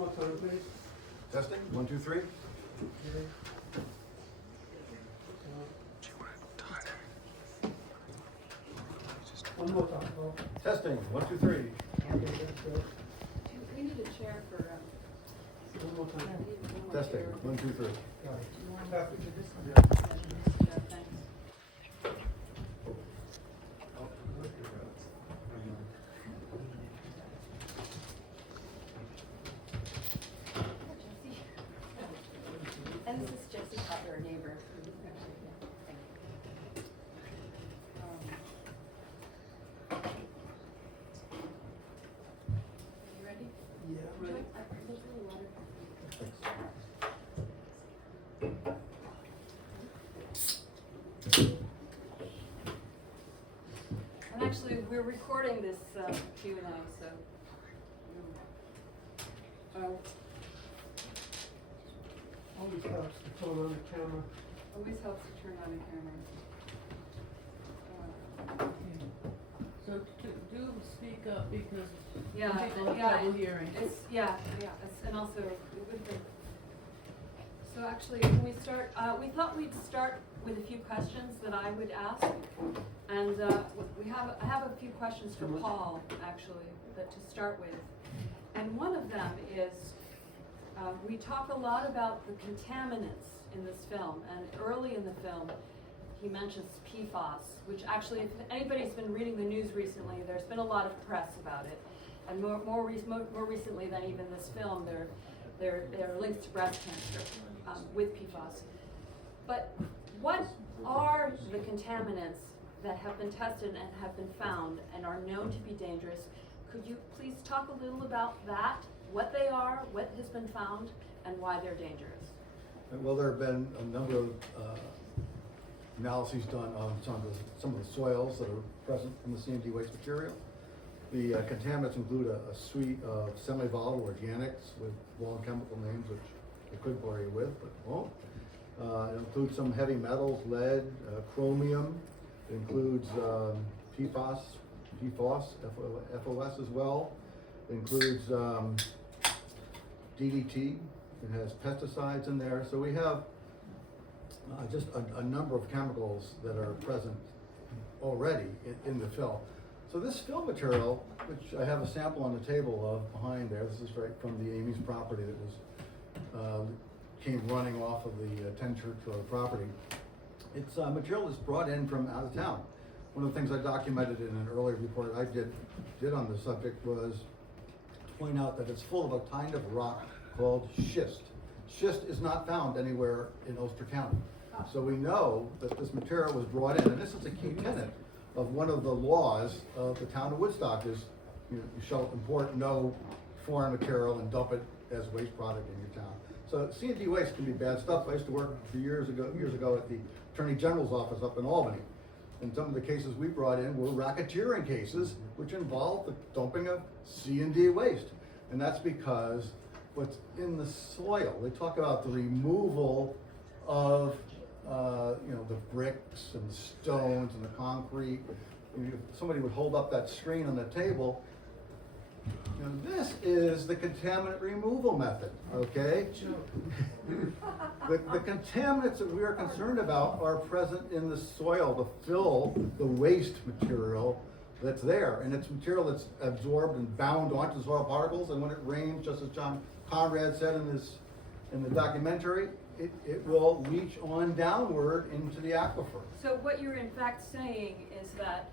more time, please. Testing, 1, 2, 3. Okay. One more time, Paul. Testing, 1, 2, 3. Okay, that's good. We need a chair for, One more time. Testing, 1, 2, 3. All right. Tap it. Thanks. And this is Jesse Potter, a neighbor. You ready? Yeah, ready. And actually, we're recording this Q&A, so. Always helps to turn on the camera. Always helps to turn on the camera. So do speak up because Yeah, people have yeah, trouble hearing. and also it would be. So actually, can we start? We thought we'd start with a few questions that I would ask, and I have a few questions for Paul actually to start with, and one of them is we talk a lot about the contaminants in this film, and early in the film, he mentions PFAS, which actually, if anybody's been reading the news recently, there's been a lot of press about it, and more recently than even this film, there are links to breast cancer with PFAS. But what are the contaminants that have been tested and have been found and are known to be dangerous? Could you please talk a little about that? What they are, what has been found, and why they're dangerous? Well, there have been a number of analyses done on some of the soils that are present in the C&D waste material. The contaminants include a suite of semi-volatile organics with long chemical names, which I could bore you with, but won't. It includes some heavy metals, lead, chromium. It includes PFAS, FOS as well. It includes DDT. It has pesticides in there. So we have just a number of chemicals that are present already in the fill. So this fill material, which I have a sample on the table of behind there, this is right from the Amy's property that was came running off of the 10 Church Road property. It's material that's brought in from out of town. One of the things I documented in an earlier report I did on the subject was to point out that it's full of a kind of rock called schist. Schist is not found anywhere in Ulster County. So we know that this material was brought in, and this is a key tenet of one of the laws of the town of Woodstock is you shall import no foreign material and dump it as waste product in your town. So C&D waste can be bad stuff. I used to work for years ago at the Attorney General's office up in Albany. And some of the cases we brought in were racketeering cases, which involved the dumping of C&D waste. And that's because what's in the soil, they talk about the removal of the bricks and the stones and the concrete. If somebody would hold up that screen on the table, this is the contaminant removal method, okay? The contaminants that we are concerned about are present in the soil to fill the waste material that's there. And it's material that's absorbed and bound onto the soil particles, and when it rains, just as John Conrad said in the documentary, it will leach on downward into the aquifer. So what you're in fact saying is that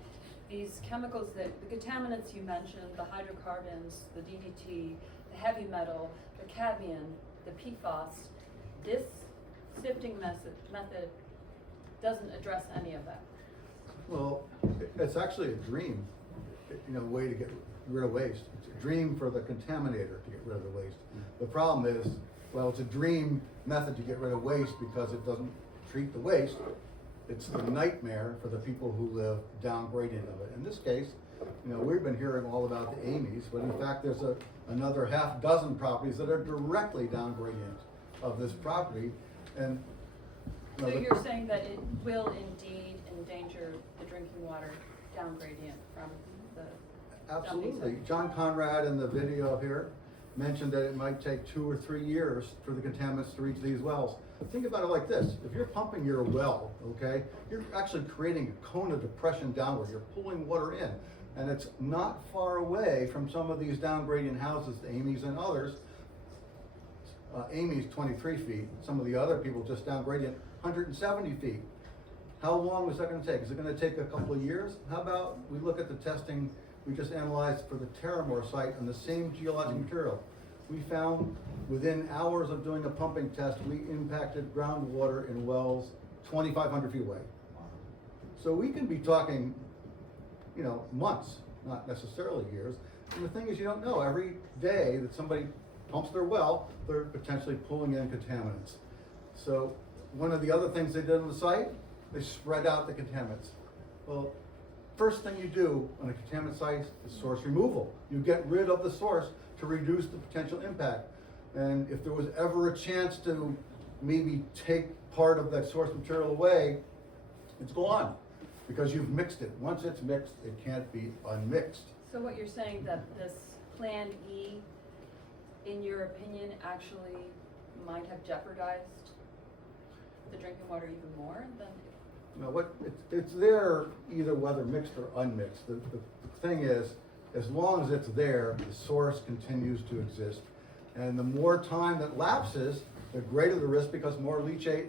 these chemicals, the contaminants you mentioned, the hydrocarbons, the DDT, the heavy metal, the cadmium, the PFAS, this sifting method doesn't address any of that. Well, it's actually a dream, way to get rid of waste. It's a dream for the contaminator to get rid of the waste. The problem is, well, it's a dream method to get rid of waste because it doesn't treat the waste. It's the nightmare for the people who live down gradient of it. In this case, we've been hearing all about the Amy's, but in fact, there's another half dozen properties that are directly down gradient of this property. And so you're saying that it will indeed endanger the drinking water down gradient from the absolutely. dumping site. John Conrad in the video here, mentioned that it might take 2 or 3 years for the contaminants to reach these wells. Think about it like this. If you're pumping your well, okay, you're actually creating a cone of depression downward. You're pulling water in. And it's not far away from some of these downgradient houses, the Amy's and others. Amy's 23 feet. Some of the other people just downgradient 170 feet. How long is that going to take? Is it going to take a couple of years? How about we look at the testing we just analyzed for the Terramore site on the same geologic material? We found within hours of doing a pumping test, we impacted groundwater in wells 2,500 feet away. So we can be talking, you know, months, not necessarily years. And the thing is, you don't know. Every day that somebody pumps their well, they're potentially pulling in contaminants. So one of the other things they did on the site, they spread out the contaminants. Well, first thing you do on a contaminant site is source removal. You get rid of the source to reduce the potential impact. And if there was ever a chance to maybe take part of that source material away, it's gone because you've mixed it. Once it's mixed, it can't be unmixed. So what you're saying that this Plan E, in your opinion, actually might have jeopardized the drinking water even more than You know, it's there either whether mixed or unmixed. The thing is, as long as it's there, the source continues to exist. And the more time that lapses, the greater the risk because more leachate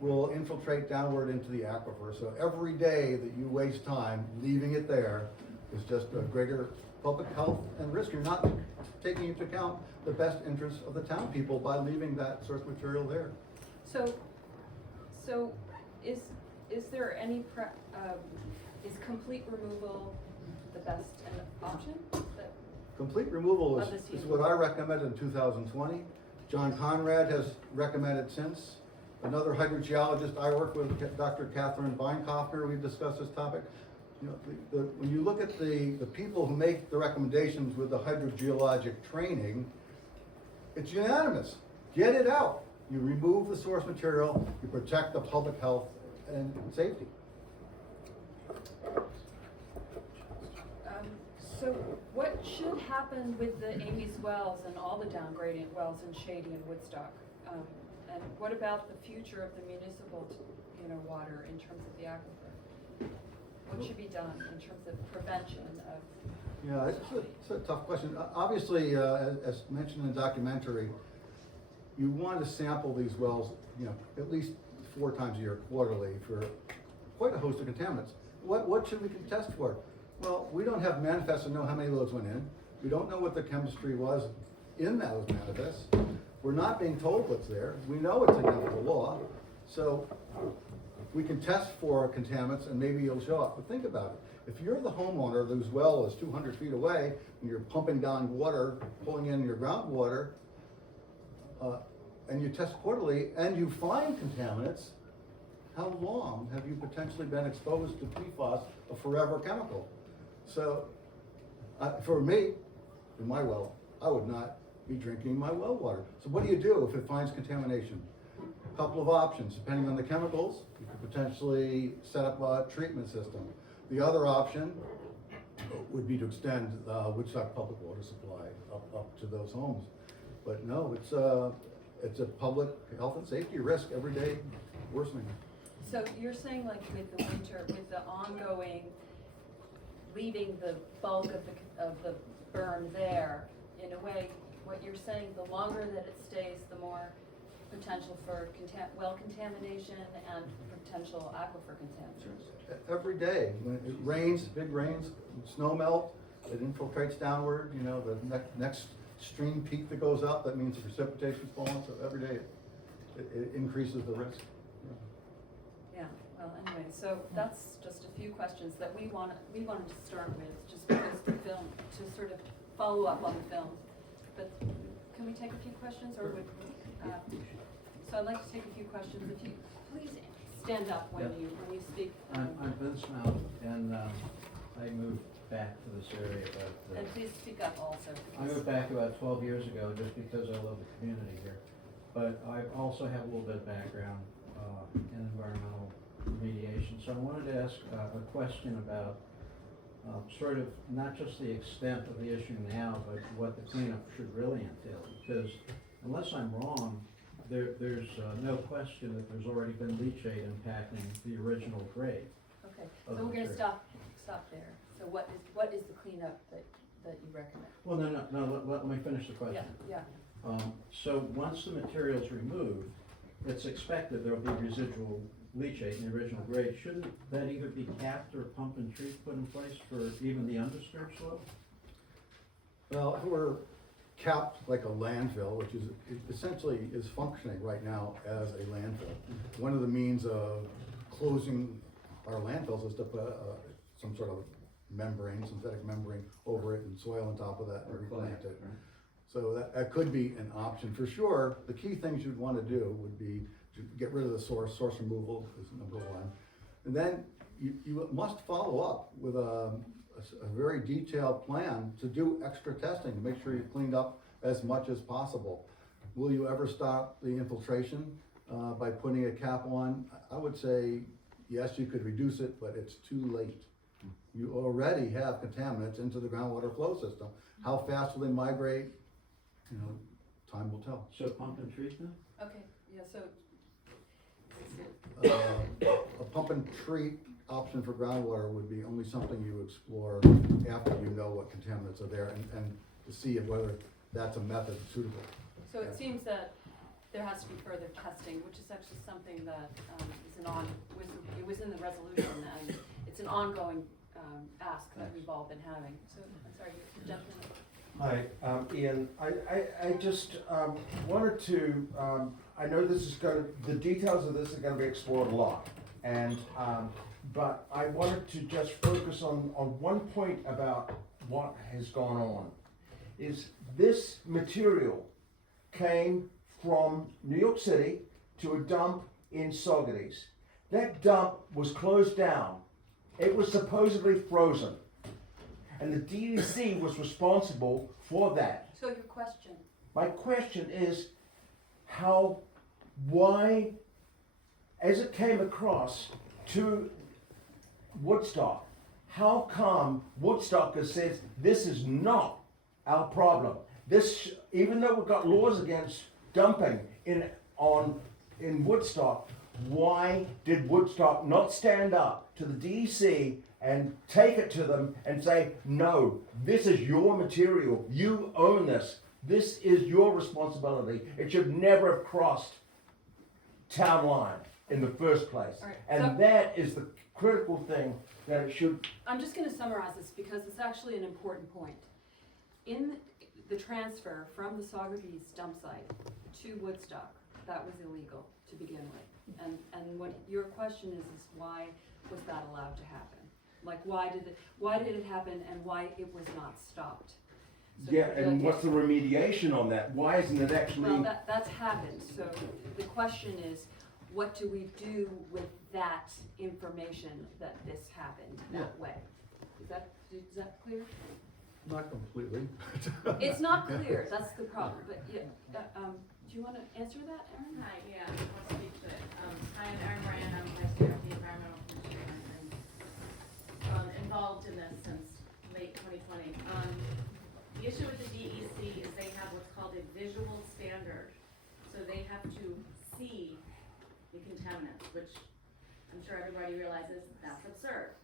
will infiltrate downward into the aquifer. So every day that you waste time leaving it there is just a greater public health and risk. You're not taking into account the best interests of the town people by leaving that source material there. So is there any is complete removal the best option? Complete removal Of this is what I recommended in 2020. John Conrad has recommended since. Another hydrogeologist I work with, Dr. Catherine Beinkopfer, we've discussed this topic. You know, when you look at the people who make the recommendations with the hydrogeologic training, it's unanimous. Get it out. You remove the source material, you protect the public health and safety. So what should happen with the Amy's wells and all the downgradient wells in Shady and Woodstock? And what about the future of the municipal, water in terms of the aquifer? What should be done in terms of prevention of? Yeah, it's a tough question. Obviously, as mentioned in the documentary, you want to sample these wells, at least 4 times a year, quarterly, for quite a host of contaminants. What should we test for? Well, we don't have manifests to know how many loads went in. We don't know what the chemistry was in those manifests. We're not being told what's there. We know it's against the law. So we can test for contaminants and maybe it'll show up. But think about it. If you're the homeowner whose well is 200 feet away and you're pumping down water, pulling in your groundwater, and you test quarterly and you find contaminants, how long have you potentially been exposed to PFAS, a forever chemical? So for me, in my well, I would not be drinking my well water. So what do you do if it finds contamination? A couple of options. Depending on the chemicals, you could potentially set up a treatment system. The other option would be to extend Woodstock public water supply up to those homes. But no, it's a public health and safety risk every day worsening. So you're saying like with the winter, with the ongoing, leaving the bulk of the burn there, in a way, what you're saying, the longer that it stays, the more potential for well contamination and potential aquifer contamination. Every day, when it rains, big rains, snow melt, it infiltrates downward, the next stream peak that goes up, that means the precipitation's falling, so every day it increases the risk. Yeah, well, anyway, so that's just a few questions that we wanted to start with, just because the film, to sort of follow up on the film. But can we take a few questions, or would, so I'd like to take a few questions. If you please stand up when you speak. I'm Vince Mount, and I moved back to this area about. And please speak up also. I moved back about 12 years ago just because I love the community here, but I also have a little bit of background in environmental remediation. So I wanted to ask a question about sort of not just the extent of the issue now, but what the cleanup should really entail. Because unless I'm wrong, there's no question that there's already been leachate impacting the original grade. Okay, Of so the we're gonna tree. stop there. So what is the cleanup that you recommend? Well, no, let me finish the question. Yeah, So once the material's removed, it's expected there'll be residual leachate in the original grade. Shouldn't that either be capped or pump and treat put in place for even the undisturbed soil? Well, if we're capped like a landfill, which is essentially is functioning right now as a landfill. One of the means of closing our landfills is to put some sort of membrane, synthetic membrane over it and soil on top of that and replant it. So that could be an option for sure. The key things you'd want to do would be to get rid of the source removal is number one. And then you must follow up with a very detailed plan to do extra testing to make sure you've cleaned up as much as possible. Will you ever stop the infiltration by putting a cap on? I would say, yes, you could reduce it, but it's too late. You already have contaminants into the groundwater flow system. How fast will they migrate? You know, time will tell. So pump and treat then? okay, yeah, so. A pump and treat option for groundwater would be only something you explore after you know what contaminants are there and to see whether that's a method suitable. So it seems that there has to be further testing, which is actually something that it was in the resolution, and it's an ongoing ask that we've all been having. So, I'm sorry, gentlemen. Hi, Ian. I just wanted to, I know this is the details of this are going to be explored a lot, and but I wanted to just focus on one point about what has gone on. Is this material came from New York City to a dump in Saugerties. That dump was closed down. It was supposedly frozen. And the DEC was responsible for that. So your question? My question is why, as it came across to Woodstock, how come Woodstockers says this is not our problem? Even though we've got laws against dumping in Woodstock, why did Woodstock not stand up to the DEC and take it to them and say, no, this is your material, you own this, this is your responsibility, it should never have crossed town line in the first place. All right, and so- that is the critical thing that it should. I'm just going to summarize this because it's actually an important point. In the transfer from the Saugerties dump site to Woodstock, that was illegal to begin with. And what your question is why was that allowed to happen? Like why did it happen and why it was not stopped? So Yeah, would you and like what's the remediation on that? Why isn't it actually? Well, that's happened. So the question is, what do we do with that information that this happened that way? Is that clear? Not completely. It's not clear, that's the problem, but yeah, do you wanna answer that, Erin? Hi, yeah, I'll speak to it. Hi, I'm Erin Bryan, I'm Vice Chair of the Environmental Commission, and I'm involved in this since late 2020. The issue with the DEC is they have what's called a visual standard. So they have to see the contaminants, which I'm sure everybody realizes that's absurd.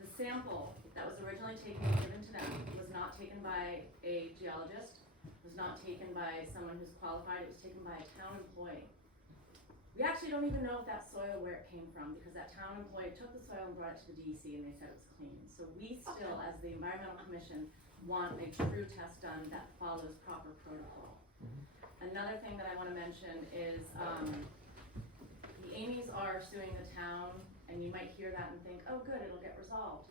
The sample that was originally taken and given to them was not taken by a geologist, was not taken by someone who's qualified, it was taken by a town employee. We actually don't even know if that soil where it came from, because that town employee took the soil and brought it to the DEC and they said it was clean. So we still, as the Environmental Commission, want a true test done that follows proper protocol. Another thing that I want to mention is the Amy's are suing the town, and you might hear that and think, oh good, it'll get resolved.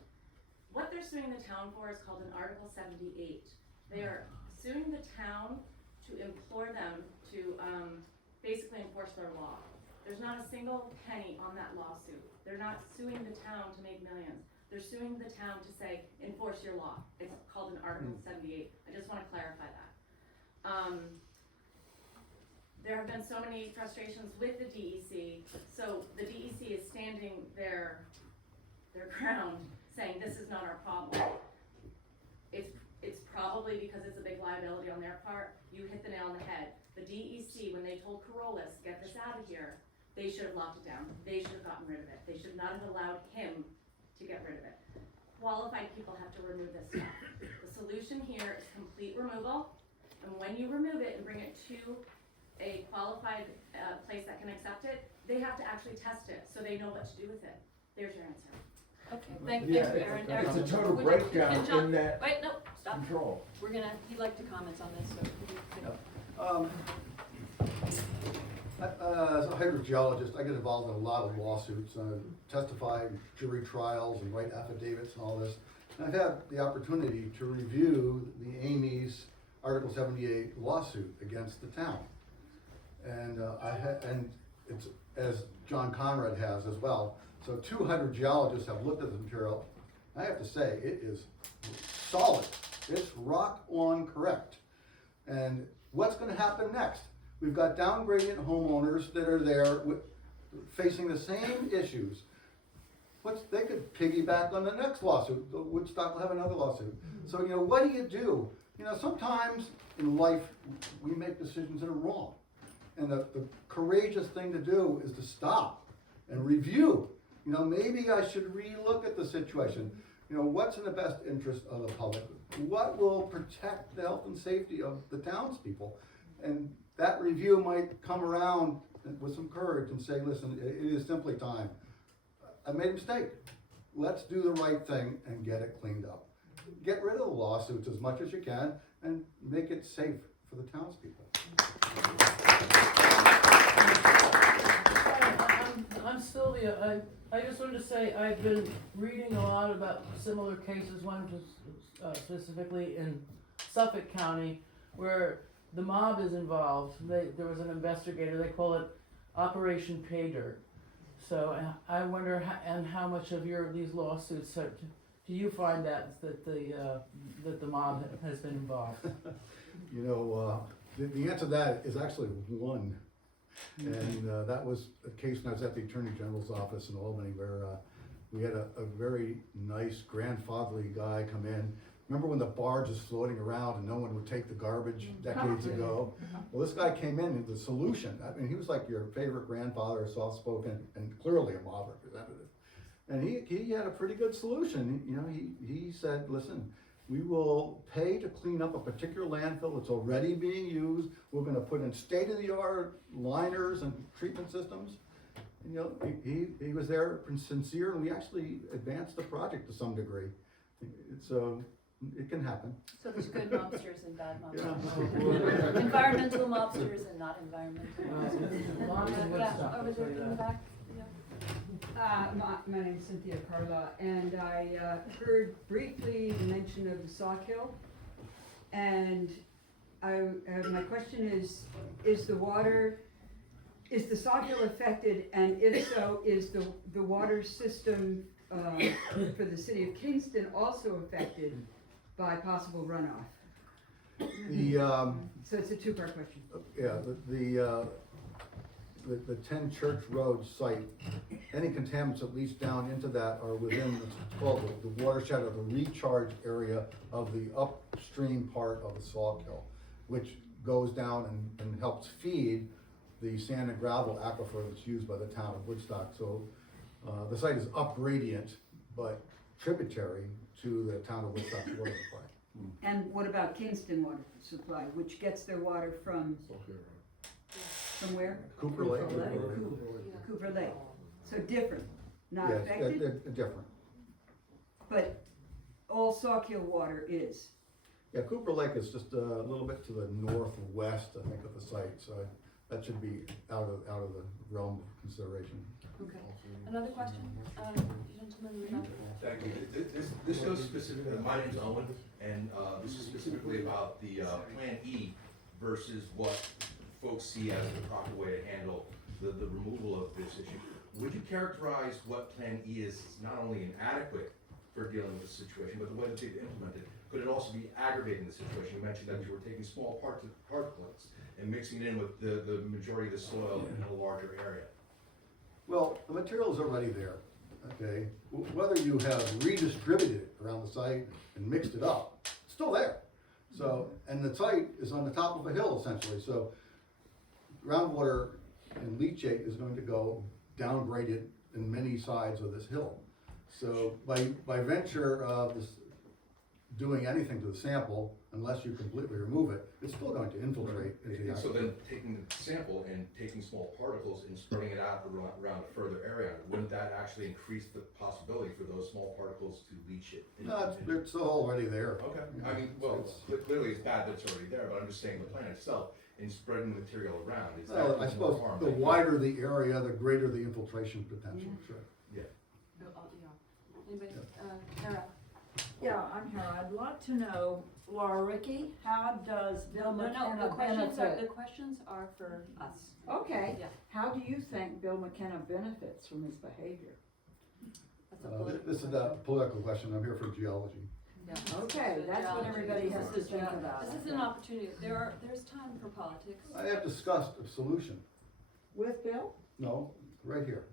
What they're suing the town for is called an Article 78. They are suing the town to implore them to basically enforce their law. There's not a single penny on that lawsuit. They're not suing the town to make millions. They're suing the town to say, enforce your law. It's called an Article 78. I just want to clarify that. There have been so many frustrations with the DEC. So the DEC is standing their ground saying this is not our problem. It's probably because it's a big liability on their part. You hit the nail on the head. The DEC, when they told Corollas, get this out of here, they should have locked it down. They should have gotten rid of it. They should not have allowed him to get rid of it. Qualified people have to remove this stuff. The solution here is complete removal, and when you remove it and bring it to a qualified place that can accept it, they have to actually test it, so they know what to do with it. There's your answer. Okay, thank Yeah, you, Aaron. Aaron, it's a total would you- breakdown can John- in that Wait, no, stop. control. We're gonna, he'd like to comment on this, so. if you could- As a hydrogeologist, I get involved in a lot of lawsuits, testify in jury trials and write affidavits and all this. And I've had the opportunity to review the Amy's Article 78 lawsuit against the town. And and it's, as John Conrad has as well. So 2 hydrogeologists have looked at the material. I have to say, it is solid. It's rock on correct. And what's gonna happen next? We've got down gradient homeowners that are there facing the same issues. They could piggyback on the next lawsuit. Woodstock will have another lawsuit. So, what do? Sometimes in life, we make decisions that are wrong. And the courageous thing to do is to stop and review. Maybe I should relook at the situation. What's in the best interest of the public? What will protect the health and safety of the townspeople? And that review might come around with some courage and say, listen, it is simply time. I made a mistake. Let's do the right thing and get it cleaned up. Get rid of the lawsuits as much as you can and make it safe for the townspeople. I'm Sylvia. I just wanted to say I've been reading a lot about similar cases, one just specifically in Suffolk County, where the mob is involved. There was an investigator, they call it Operation Pay Dirt. So I wonder how much of these lawsuits do you find that the mob has been involved? The answer to that is actually one. And that was a case when I was at the Attorney General's office in Albany where we had a very nice grandfatherly guy come in. Remember when the barge is floating around and no one would take the garbage decades ago? Well, this guy came in with the solution. I mean, he was like your favorite grandfather, soft-spoken, and clearly a mob representative. And he had a pretty good solution. He said, listen, we will pay to clean up a particular landfill that's already being used. We're gonna put in state-of-the-art liners and treatment systems. And, he was there and sincere, and we actually advanced the project to some degree. It can happen. So there's good mobsters and bad mobsters. Yeah. Environmental mobsters and not environmental. Lots of good stuff, Over I'll tell there you in the that. back. My name's Cynthia Carla, and I heard briefly the mention of the Sawkill. And my question is the Sawkill affected, and if so, is the water system for the city of Kingston also affected by possible runoff? So it's a two-part question. The 10 Church Road site, any contaminants that leach down into that are within what's called the watershed or the recharge area of the upstream part of the Sawkill, which goes down and helps feed the sand and gravel aquifer that's used by the town of Woodstock. So the site is up gradient, but tributary to the town of Woodstock water supply. And what about Kingston Water Supply, which gets their water from where? Cooper Lake. Cooper Lake. So different, not Yes, affected, they're different. but all Sawkill water is. Yeah, Cooper Lake is just a little bit to the northwest, I think, of the site, so that should be out of the realm of consideration. Okay. Another question? Gentleman in the back. Thank you. This goes specifically, my name's Owen, and this is specifically about the Plan E versus what folks see as the proper way to handle the removal of this issue. Would you characterize what Plan E is not only inadequate for dealing with the situation, but the way that they've implemented? Could it also be aggravating the situation? You mentioned that you were taking small particulates and mixing it in with the majority of the soil in a larger area. Well, the material is already there. okay, whether you have redistributed it around the site and mixed it up, it's still there. So, and the site is on the top of a hill essentially, so groundwater and leachate is going to go downgraded in many sides of this hill. So by venture of this, doing anything to the sample, unless you completely remove it, it's still going to infiltrate into the And so aquifer. then taking the sample and taking small particles and spreading it out around a further area, wouldn't that actually increase the possibility for those small particles to leach it? No, it's already there. Okay, I mean, well, clearly it's bad that it's already there, but I'm just saying the plant itself, in spreading the material around, is that Well, I causing suppose more harm? the wider the area, the greater the infiltration potential, sure. Yeah. Anybody, Kara? Yeah, I'm here. I'd like to know, Laura Ricky, how does Bill No, McKenna the questions benefit? are for us. Okay, Yeah. how do you think Bill McKenna benefits from his behavior? That's a political This is a political question, I'm here for geology. Yeah. Okay, This is that's what geology. everybody has This to is think geo- about, This I is an think. opportunity, there's time for politics. I have discussed a solution, With Bill? no, right here.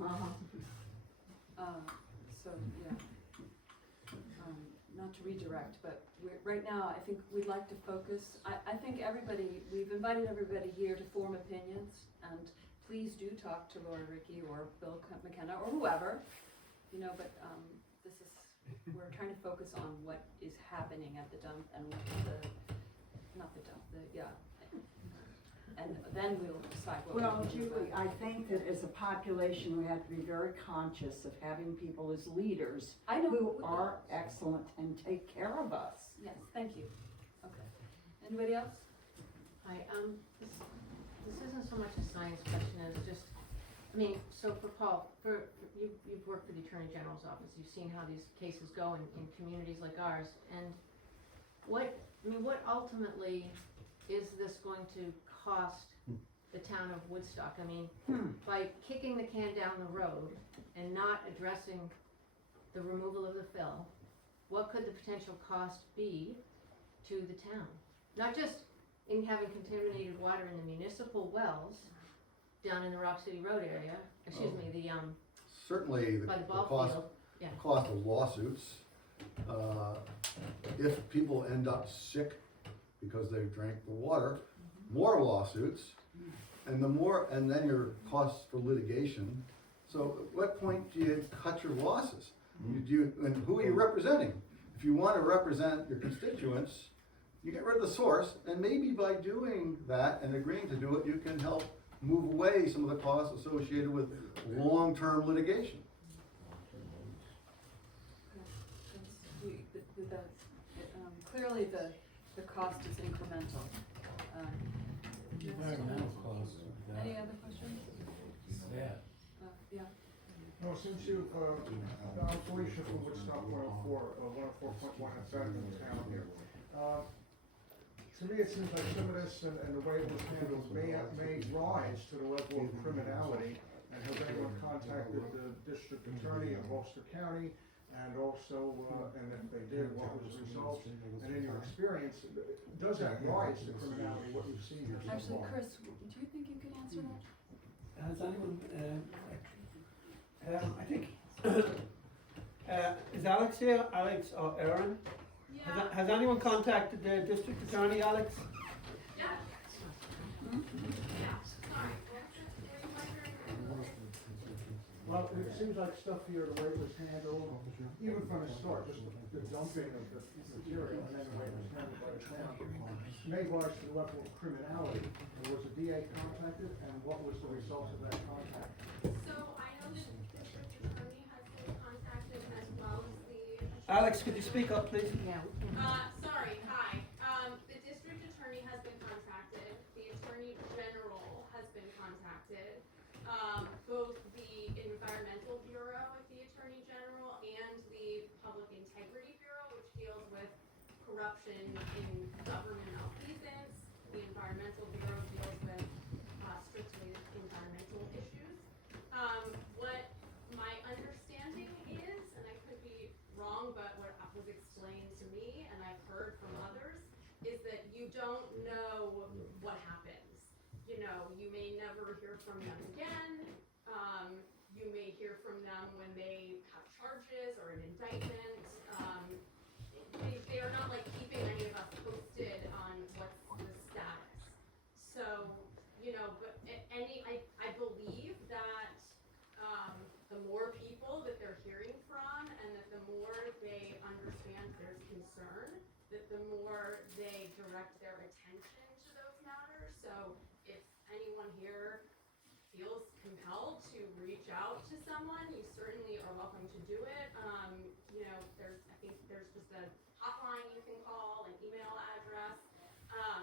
Uh-huh. So, yeah. Not to redirect, but right now, I think we'd like to focus, I think we've invited everybody here to form opinions, and please do talk to Laura Ricky or Bill McKenna or whoever, but, we're trying to focus on what is happening at the dump and and then we'll decide what Well, we're doing. Julie, I think that as a population, we have to be very conscious of having people as leaders I know. who are excellent and take care of us. Yes, thank you. Okay. Anybody else? Hi, this isn't so much a science question as just, so for Paul, you've worked for the Attorney General's office, you've seen how these cases go in communities like ours, and what ultimately is this going to cost the town of Woodstock? By kicking the can down the road and not addressing the removal of the fill, what could the potential cost be to the town? Not just in having contaminated water in the municipal wells down in the Rock City Road area, Certainly, the by the ball cost, field, yeah. cost of lawsuits, if people end up sick because they drank the water, more lawsuits, and then your costs for litigation. So at what point do you cut your losses? And who are you representing? If you want to represent your constituents, you get rid of the source, and maybe by doing that and agreeing to do it, you can help move away some of the costs associated with long-term litigation. Clearly the cost is incremental. Any other questions? Yeah. No, since you, I'm Felicia from Woodstock 104.1 FM in town here. To me, it seems like some of this and the way it was handled may rise to the level of criminality. And has anyone contacted the district attorney in Ulster County? And also, and if they did, what was the results? And in your experience, does that rise to criminality, what you've seen here so far? Actually, Chris, do you think you could answer that? Has anyone, I think, is Alex here? Alex or Aaron? Yeah. Has anyone contacted the district attorney, Alex? Yeah. Yeah, sorry. Well, it seems like stuff here, the way it was handled, even from the start, just the dumping of the material and then the way it was handled by the town, may rise to the level of criminality. Was the DA contacted, and what was the result of that contact? So I know that the district attorney has been contacted as well as the. Alex, could you speak up, please? Yeah. Sorry, hi. The district attorney has been contacted, the attorney general has been contacted. Both the environmental bureau at the attorney general and the public integrity bureau, which deals with corruption in government malfeasance. The environmental bureau deals with strictly environmental issues. What my understanding is, and I could be wrong, but what was explained to me and I've heard from others, is that you don't know what happens. You may never hear from them again. You you may hear from them when they have charges or an indictment. They are not like keeping any of us posted on what's the status. So, but I believe that, the more people that they're hearing from and that the more they understand there's concern, that the more they direct their attention to those matters. So if anyone here feels compelled to reach out to someone, you certainly are welcome to do it. I think there's just a hotline you can call, an email address,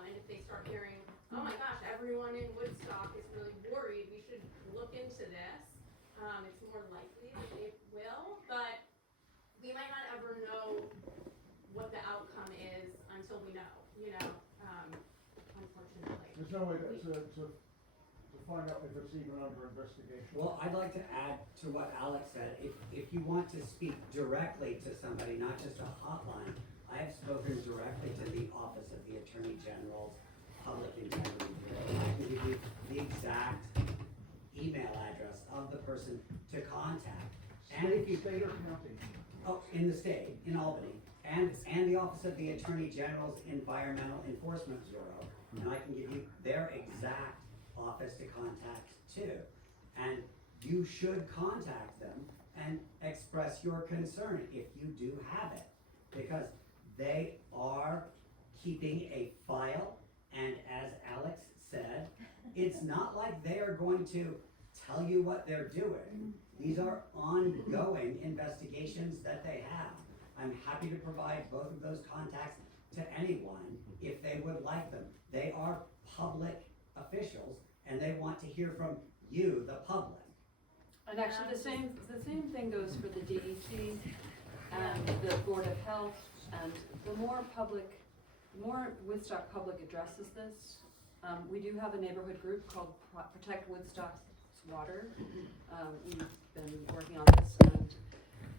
and if they start hearing, oh my gosh, everyone in Woodstock is really worried, we should look into this, it's more likely that they will, but we might not ever know what the outcome is until we know, unfortunately. There's no way to find out if it's even under investigation. Well, I'd like to add to what Alex said. If you want to speak directly to somebody, not just a hotline, I have spoken directly to the Office of the Attorney General's Public Integrity Bureau. I can give you the exact email address of the person to contact. And if you, State or county? oh, in the state, in Albany, and the Office of the Attorney General's Environmental Enforcement Bureau. And I can give you their exact office to contact too. And you should contact them and express your concern if you do have it. Because they are keeping a file, and as Alex said, it's not like they are going to tell you what they're doing. These are ongoing investigations that they have. I'm happy to provide both of those contacts to anyone if they would like them. They are public officials and they want to hear from you, the public. And actually, the same thing goes for the DEC and the Board of Health, and the more Woodstock public addresses this, we do have a neighborhood group called Protect Woodstock's Water. We've been working on this, and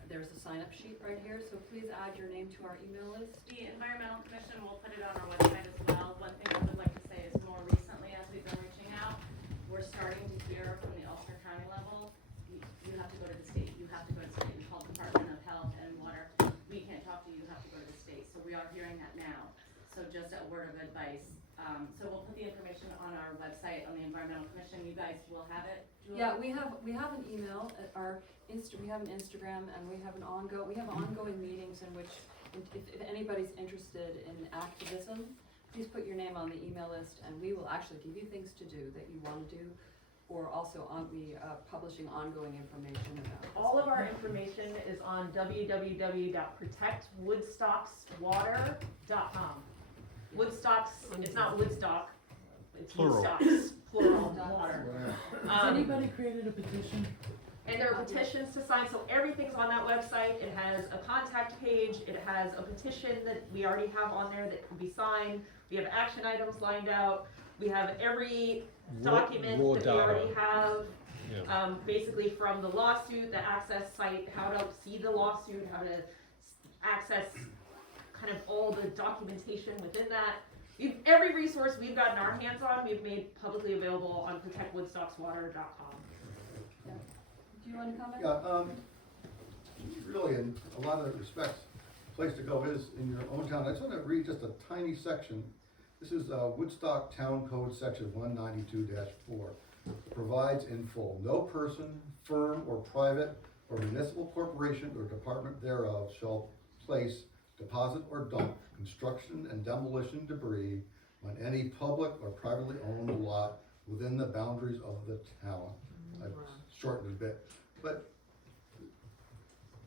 there's a sign-up sheet right here, so please add your name to our email list. The Environmental Commission will put it on our website as well. One thing I would like to say is more recently, as we've been reaching out, we're starting to hear from the Ulster County level, you have to go to the state, you have to go to the state, you call the Department of Health and Water, we can't talk to you, you have to go to the state. So we are hearing that now. So just a word of advice. So we'll put the information on our website, on the Environmental Commission. You guys will have it. Yeah, we have an email at our we have an Instagram, and we have ongoing meetings in which, if anybody's interested in activism, please put your name on the email list, and we will actually give you things to do that you want to do, or also be publishing ongoing information about this. All of our information is on www.protectwoodstockswater.com. Woodstocks, it's not Woodstock, it's Plural. Woodstocks, plural, water. Has anybody created a petition? And there are petitions to sign, so everything's on that website. It has a contact page, it has a petition that we already have on there that can be signed. We have action items lined out. We have every document raw that we data. already have. Yeah. Basically from the lawsuit, the access site, how to see the lawsuit, how to access kind of all the documentation within that. Every resource we've gotten our hands on, we've made publicly available on protectwoodstockswater.com. Do you want to comment? Yeah, really, in a lot of respects, place to go is in your own town. I just want to read just a tiny section. This is Woodstock Town Code Section 192-4. Provides in full, no person, firm, or private, or municipal corporation or department thereof shall place, deposit, or dump construction and demolition debris on any public or privately owned lot within the boundaries of the town. I've shortened it a bit, but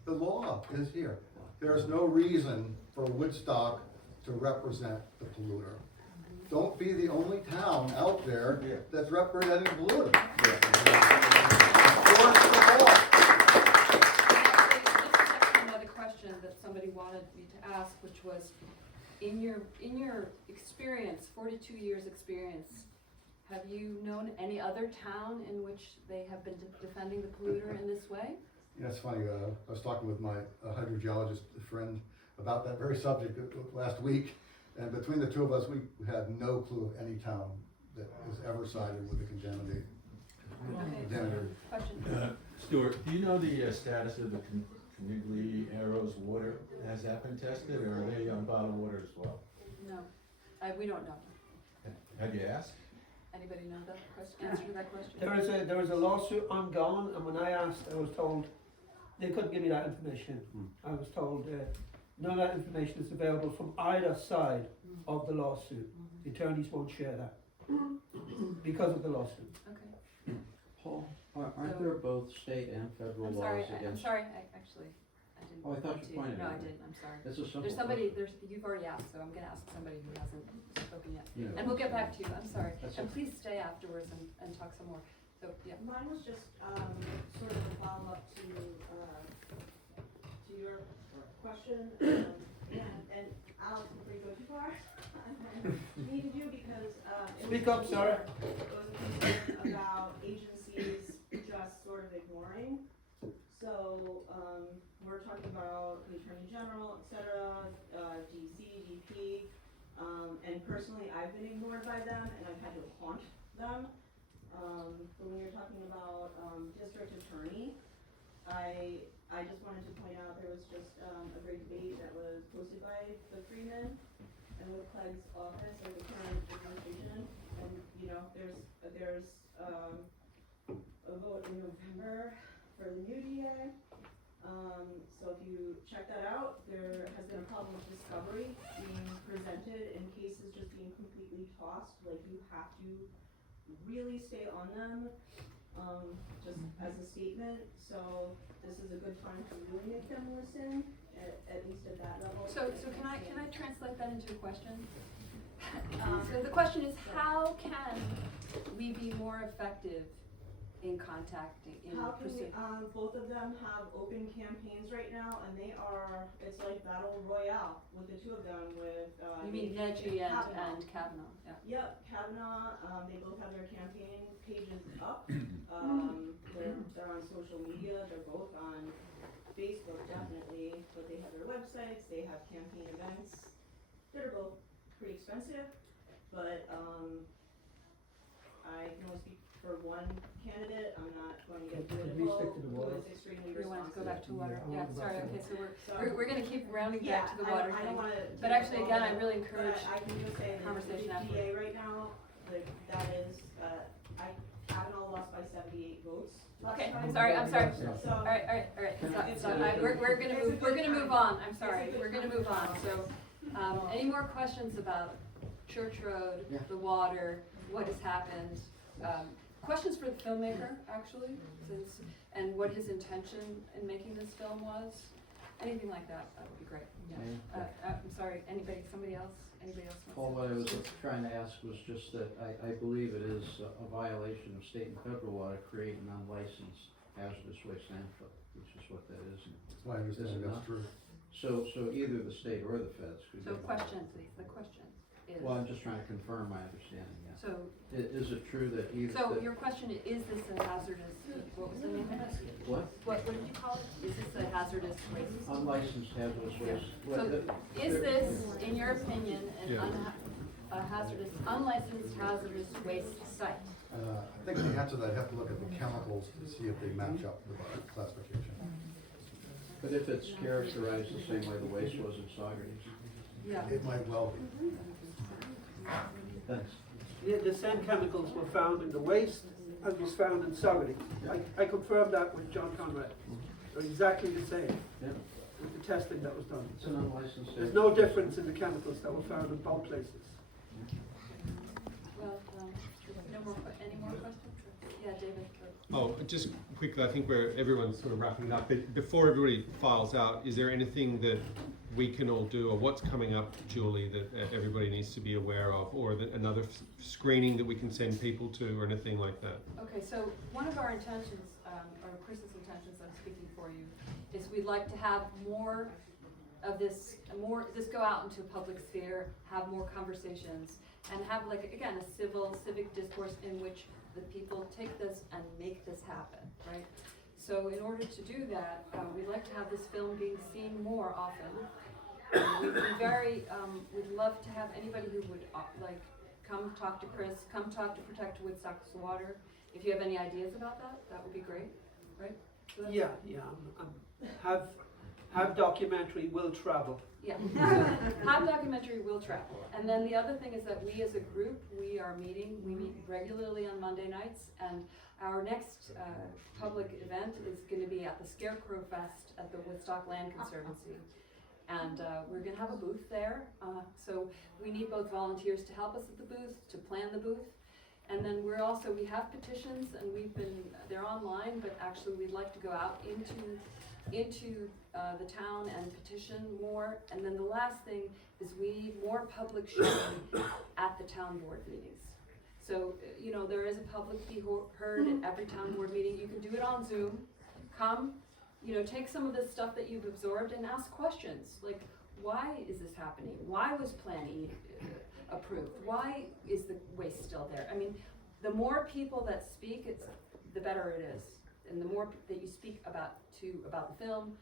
the law is here. There's no reason for Woodstock to represent the polluter. Don't be the only town out there that's representing the polluter. Enforce the law. Another question that somebody wanted me to ask, which was, in your experience, 42 years experience, have you known any other town in which they have been defending the polluter in this way? Yeah, it's funny, I was talking with my hydrogeologist friend about that very subject last week, and between the two of us, we had no clue of any town that has ever sided with the contaminated Okay, Senator. question? Stuart, do you know the status of the Canigli Arrows water? Has that been tested, or are they on bottled water as well? No, we don't know. Have you asked? Anybody know that question, answer to that question? There is a lawsuit ongoing, and when I asked, I was told they couldn't give me that information. I was told none of that information is available from either side of the lawsuit. The attorneys won't share that because of the lawsuit. Okay. Paul, aren't there both state and federal I'm laws sorry, against? I'm sorry, I didn't. Oh, I thought you want pointed No, at I it. didn't, I'm sorry. It's a simple There's somebody, question. you've already asked, so I'm gonna ask somebody who hasn't spoken yet. You know, And we'll get back to you, I'm sorry. That's And okay. please stay afterwards and talk some more. So, yeah. Mine was just, sort of a follow-up to your question, and Alex, before you go too far, needed you because, it was Speak up, Sarah. It was a concern about agencies just sort of ignoring. So, we're talking about the Attorney General, et cetera, DC, DP, and personally, I've been ignored by them, and I've had to haunt them. But when you're talking about, district attorney, I just wanted to point out, there was just, a great debate that was posted by the Freeman and with Clegg's office or the current administration, and, you know, there's, a vote in November for the new DA. So if you check that out, there has been a problem with discovery being presented and cases just being completely tossed, like you have to really stay on them, just as a statement, so this is a good time to really make them listen, at least at that level. So can I translate that into a question? So the question is, how can we be more effective in contacting, in How can we, pursuing? both of them have open campaigns right now, and it's like battle royale with the two of them, with, You mean Neji and Kavanaugh, yeah. Yep, Kavanaugh, they both have their campaign pages up, they're on social media, they're both on Facebook definitely, but they have their websites, they have campaign events, they're both pretty expensive, but, I can only speak for one candidate, I'm not going to get Can we political, stick to the who water? is extremely We want to go responsive. back to water, Yeah, I yeah, wanna go sorry, back to okay, so So- we're gonna keep rounding Yeah, back to the I water don't thing. wanna But do actually, all again, of I it, really but encourage I can just say that conversation the after. DA right now, that is, Kavanaugh lost by 78 votes last Okay, time. I'm sorry, So. Alright, stop, It's stop, good. we're gonna It's a move, we're good gonna move time. on, I'm It's a sorry, good we're gonna time move to on, talk. so, any more questions about Church Road, Yeah. the water, what has happened? Questions for the filmmaker, actually, and what his intention in making this film was? Anything like that, that would be great, yeah. I'm sorry, somebody else wants to? Paul, what I was trying to ask was just that I believe it is a violation of state and federal law to create an unlicensed hazardous waste landfill, which is what that is. That's my understanding, that's true. So either the state or the feds could. So get question, please, the question is. Well, I'm just trying to confirm my understanding, yeah. So, Is it true that either? so your question is this a hazardous, what was the name of it? What? What did you call it? Is this a hazardous waste? Unlicensed hazardous waste. What So the- is this, in your opinion, a hazardous, unlicensed hazardous waste site? I think the answer to that, I'd have to look at the chemicals to see if they match up with our classification. But if it's characterized the same way the waste was in Saugerties? Yeah. It might well be. Thanks. The same chemicals were found in the waste as was found in Saugerty. I confirmed that with John Conrad. They're exactly the same Yeah, with the testing that was done. it's an unlicensed. There's no difference in the chemicals that were found in both places. Well, any more questions? Yeah, David. Oh, just quickly, I think everyone's sort of wrapping up, but before everybody files out, is there anything that we can all do, or what's coming up, Julie, that everybody needs to be aware of, or another screening that we can send people to, or anything like that? Okay, so one of our intentions, or Chris's intentions, I'm speaking for you, is we'd like to have more of this go out into a public sphere, have more conversations, and have again, a civic discourse in which the people take this and make this happen, right? So in order to do that, we'd like to have this film being seen more often. We'd love to have anybody who would come talk to Chris, come talk to Protect Woodstock's Water. If you have any ideas about that, that would be great, right? So that's- Yeah, have documentary will travel. Yeah, Hot Documentary will travel. And then the other thing is that we as a group, we meet regularly on Monday nights, and our next public event is gonna be at the Scarecrow Fest at the Woodstock Land Conservancy. And we're gonna have a booth there, so we need both volunteers to help us at the booth, to plan the booth. And then we have petitions, and they're online, but actually we'd like to go out into the town and petition more. And then the last thing is we need more public sharing at the town board meetings. So, there is a public be heard at every town board meeting. You can do it on Zoom. Come, take some of the stuff that you've absorbed and ask questions. Like, why is this happening? Why was Plan E approved? Why is the waste still there? I mean, the more people that speak, the better it is. And the more that you speak about the film,